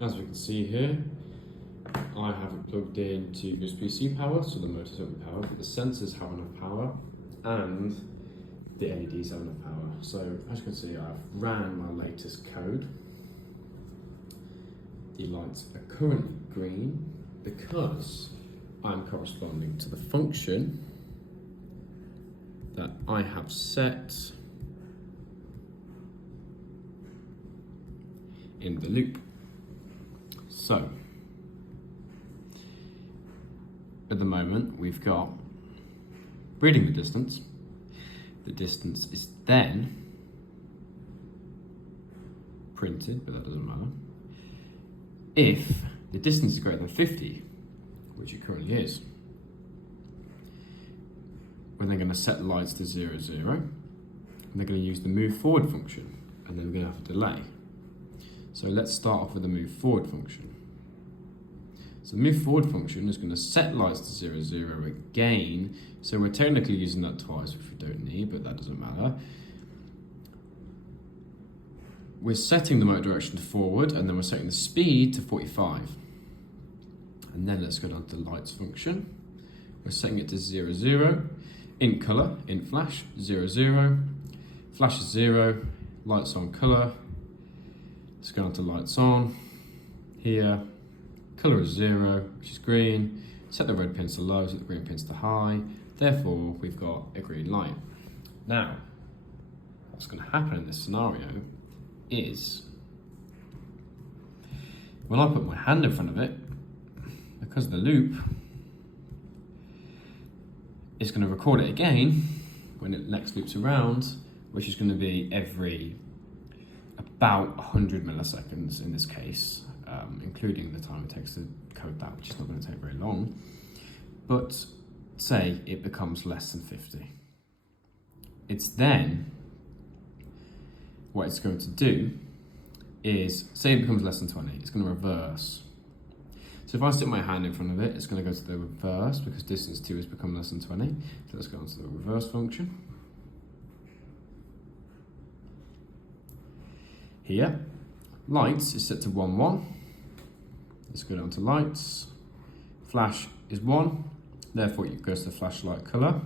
as we can see here, I have it plugged into USB-C power, so the motors don't be powered, but the sensors have enough power and the LEDs have enough power. So as you can see, I've ran my latest code. The lights are currently green because I'm corresponding to the function that I have set in the loop. So at the moment we've got reading the distance. The distance is then printed, but that doesn't matter. If the distance is greater than 50, which it currently is, we're then going to set the lights to 0, 0, and they're going to use the move forward function, and then we're going to have a delay. So let's start off with the move forward function. So the move forward function is going to set lights to 0, 0 again, so we're technically using that twice, which we don't need, but that doesn't matter. We're setting the motor direction to forward, and then we're setting the speed to 45. And then let's go down to the lights function. We're setting it to 0, 0, in colour, in flash, 0, 0, flash is 0, lights on colour. Let's go on to lights on, here, colour is 0, which is green, set the red pins to low, set the green pins to high, therefore we've got a green light. Now, what's going to happen in this scenario is, when I put my hand in front of it, because of the loop, it's going to record it again when it next loops around, which is going to be every about 100 milliseconds in this case, including the time it takes to code that, which is not going to take very long. But say it becomes less than 50. It's then, what it's going to do is, say it becomes less than 20, it's going to reverse. So if I stick my hand in front of it, it's going to go to the reverse because distance 2 has become less than 20. So let's go on to the reverse function. Here, lights is set to 1, 1. Let's go down to lights. Flash is 1, therefore it goes to flashlight colour.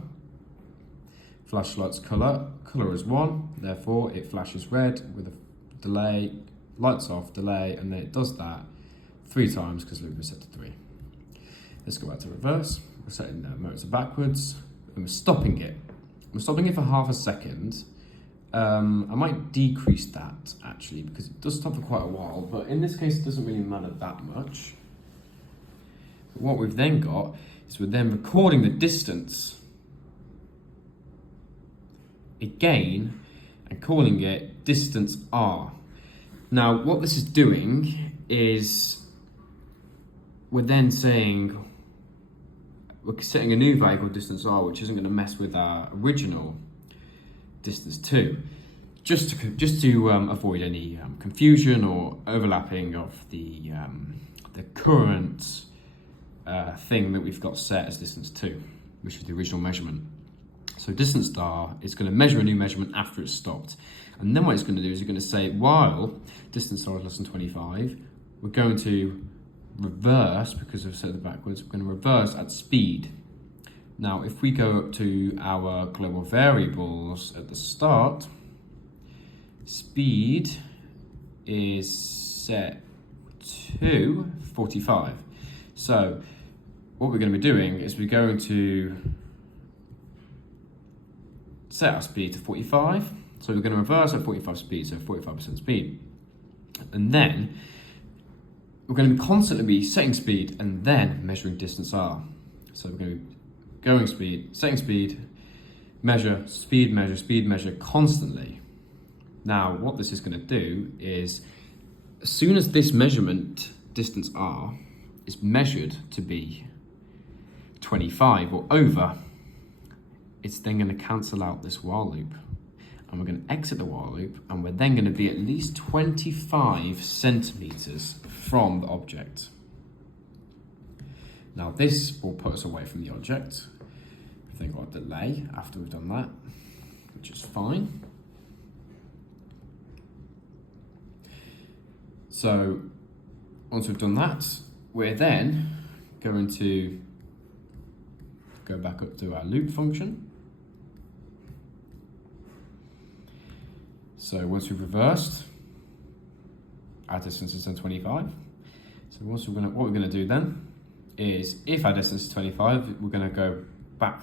Flashlight's colour is 1, therefore it flashes red with a delay, lights off, delay, and then it does that 3 times because loop is set to 3. Let's go back to reverse. We're setting the motor backwards and we're stopping it. We're stopping it for half a second. I might decrease that actually because it does stop for quite a while, but in this case it doesn't really matter that much. But what we've then got is we're then recording the distance again and calling it distance R. Now what this is doing is we're then saying we're setting a new value called distance R, which isn't going to mess with our original distance 2, just to avoid any confusion or overlapping of the current thing that we've got set as distance 2, which is the original measurement. So distance R is going to measure a new measurement after it's stopped, and then what it's going to do is it's going to say while distance R is less than 25, we're going to reverse, because we've set it backwards, we're going to reverse at speed. Now, if we go up to our global variables at the start, speed is set to 45. So what we're going to be doing is we're going to set our speed to 45. So we're going to reverse at 45 speed, so 45% speed. And then we're going to be constantly setting speed and then measuring distance R. So we're going to be going speed, setting speed, measure, speed measure constantly. Now, what this is going to do is, as soon as this measurement, distance R, is measured to be 25 or over, it's then going to cancel out this while loop. And we're going to exit the while loop, and we're then going to be at least 25 centimeters from the object. Now this will put us away from the object. We've then got a delay after we've done that, which is fine. So once we've done that, we're then going to go back up to our loop function. So once we've reversed, our distance is then 25. So what we're gonna do then is, if our distance is 25, we're gonna go back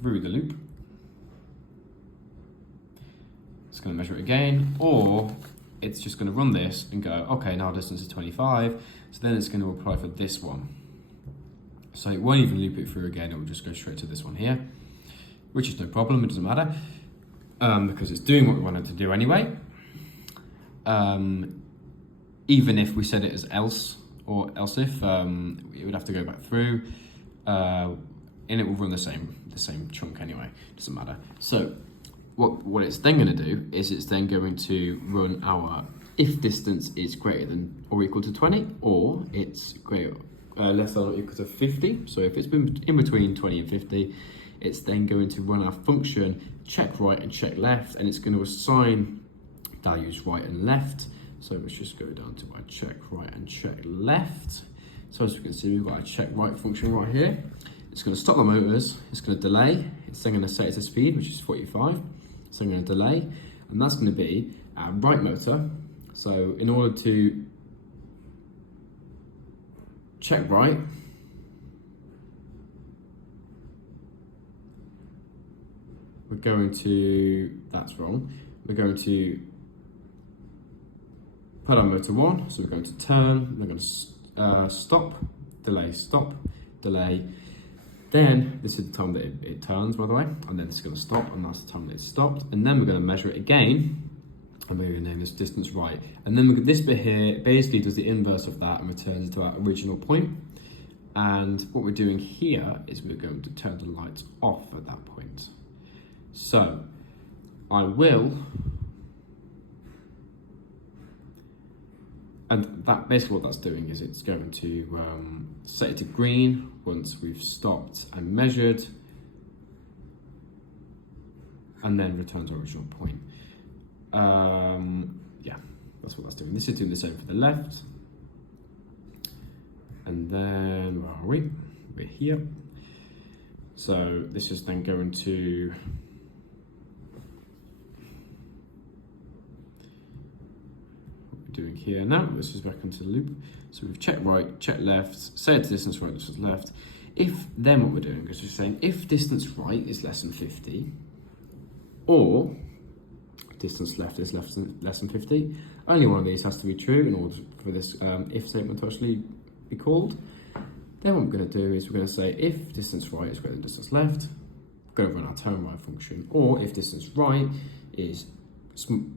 through the loop. It's gonna measure it again, or it's just gonna run this and go, okay, now our distance is 25, so then it's gonna apply for this one. So it won't even loop it through again, it will just go straight to this one here, which is no problem, it doesn't matter, because it's doing what we want it to do anyway. Even if we set it as else or else if, it would have to go back through, and it will run the same chunk anyway, doesn't matter. So what it's then going to do is it's then going to run our if distance is greater than or equal to 20, or it's greater less than or equal to 50. So if it's been in between 20 and 50, it's then going to run our function check right and check left, and it's going to assign values right and left. So let's just go down to our check right and check left. So as we can see, we've got our check right function right here. It's going to stop the motors, it's going to delay, it's then going to set it to speed, which is 45. So I'm going to delay, and that's going to be our right motor. So in order to check right, we're going to, that's wrong, we're going to put on motor 1, so we're going to turn, we're going to stop, delay. Then this is the time that it turns, by the way, and then it's going to stop, and that's the time that it's stopped. And then we're going to measure it again, and we're going to name this distance right. And then this bit here basically does the inverse of that and returns it to our original point. And what we're doing here is we're going to turn the lights off at that point. So I will, and that basically what that's doing is it's going to set it to green once we've stopped and measured, and then returns our original point. Yeah, that's what that's doing. This is doing the same for the left. And then, where are we? We're here. So this is then going to doing here now. This is back into the loop. So we've checked right, checked left, set distance right, distance left. If then what we're doing is we're saying if distance right is less than 50, or distance left is less than 50, only one of these has to be true in order for this if statement to actually be called. Then what we're going to do is we're going to say if distance right is greater than distance left, we're going to run our turn right function, or if distance right is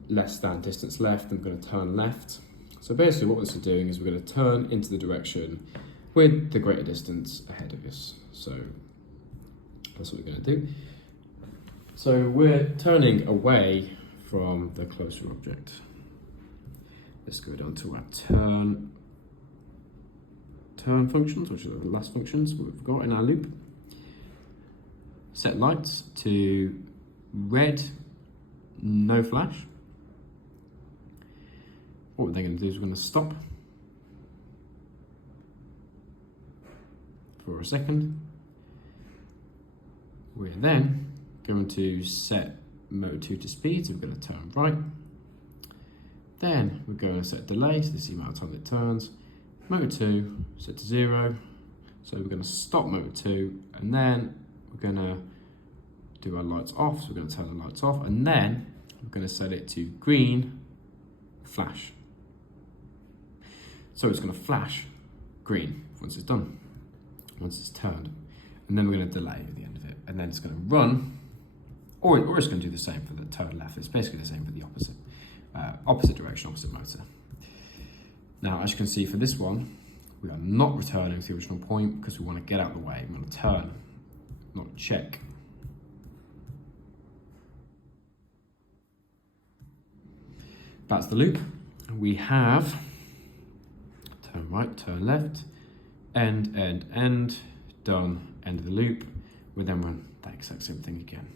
less than distance left, then we're going to turn left. So basically what this is doing is we're going to turn into the direction with the greater distance ahead of us. So that's what we're going to do. So we're turning away from the closer object. Let's go down to our turn functions, which are the last functions we've got in our loop. Set lights to red, no flash. What we're then going to do is we're going to stop for a second. We're then going to set motor 2 to speed, so we're going to turn right. Then we're going to set delay, so this is the amount of time it turns. Motor 2 set to 0, so we're going to stop motor 2, and then we're going to do our lights off, so we're going to turn the lights off, and then we're going to set it to green, flash. So it's going to flash green once it's done, once it's turned, and then we're going to delay at the end of it, and then it's going to run, or it's going to do the same for the turn left. It's basically the same for the opposite direction, opposite motor. Now, as you can see for this one, we are not returning to the original point because we want to get out of the way. We want to turn, not check. That's the loop. We have turn right, turn left, end, done, end of the loop. We then run that exact same thing again.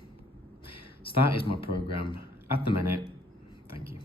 So that is my program at the minute. Thank you.